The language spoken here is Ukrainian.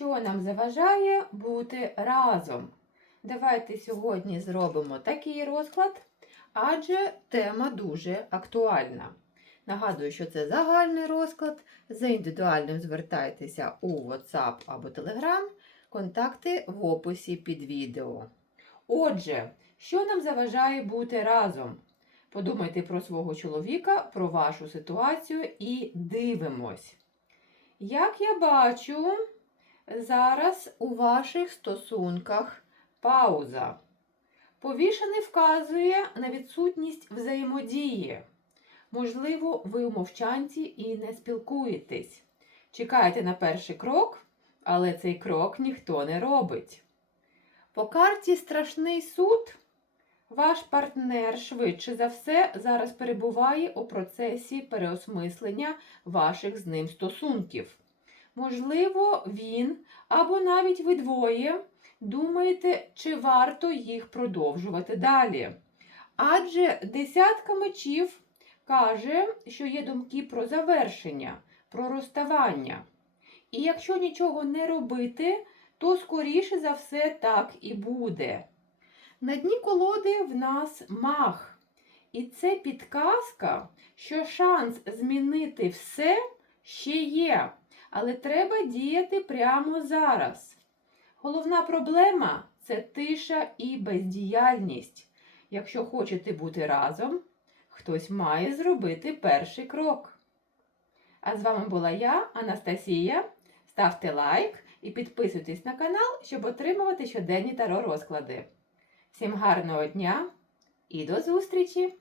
що нам заважає бути разом. Давайте сьогодні зробимо такий розклад, адже тема дуже актуальна. Нагадую, що це загальний розклад. За індивідуальним звертайтеся у WhatsApp або Telegram. Контакти в описі під відео. Отже, що нам заважає бути разом? Подумайте про свого чоловіка, про вашу ситуацію і дивимось. Як я бачу, зараз у ваших стосунках пауза. Повішений вказує на відсутність взаємодії. Можливо, ви у мовчанці і не спілкуєтесь. Чекаєте на перший крок, але цей крок ніхто не робить. По карті Страшний суд ваш партнер швидше за все зараз перебуває у процесі переосмислення ваших з ним стосунків. Можливо, він або навіть ви двоє думаєте, чи варто їх продовжувати далі. Адже десятка мечів каже, що є думки про завершення, про розставання. І якщо нічого не робити, то скоріше за все так і буде. На дні колоди в нас мах. І це підказка, що шанс змінити все ще є, але треба діяти прямо зараз. Головна проблема це тиша і бездіяльність. Якщо хочете бути разом, хтось має зробити перший крок. А з вами була я, Анастасія. Ставте лайк і підписуйтесь на канал, щоб отримувати щоденні таро розклади. Всім гарного дня і до зустрічі!